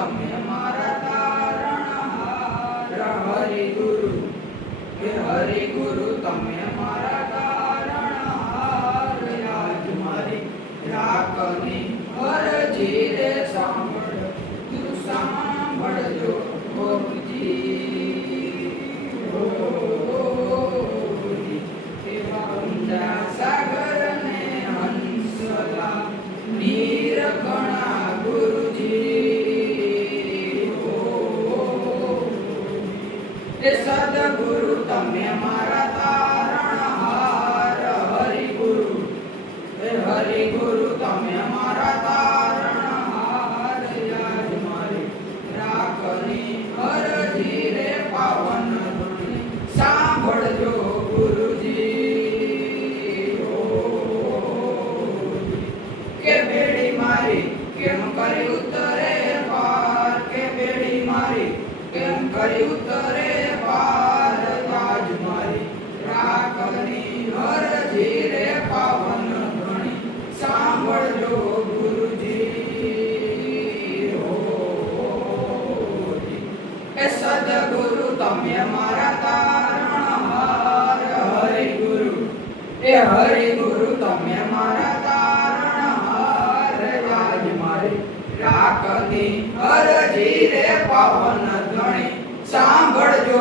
તમે મારા તારણહાર હરિ ગુરુ તમે મારા તારણહાર આજ મારી રાખની અરજી રે સાંભળ ગુરુ સાંભળજો ગુરુજી સાગર ને હંસલા નીરખણા ગુરુજી એ સદગુરુ તમે મારા તારણહાર હરિ ગુરુ તમે મારા તારણહાર આજ મારી રાખની અરજી રે પાવન ધૂણી સાંભળજો કે બેડી મારી કેમ કરી ઉતરે પાર કે બેડી મારી કેમ કરી ઉતરે પાર આજ મારી રાખની અરજી રે પાવન ધૂણી સાંભળજો ગુરુજી એ સદગુરુ તમે મારા તારણહાર હરિ ગુરુ તમે મારા રાખની અરજી રે પાવન ધણી સાંભળજો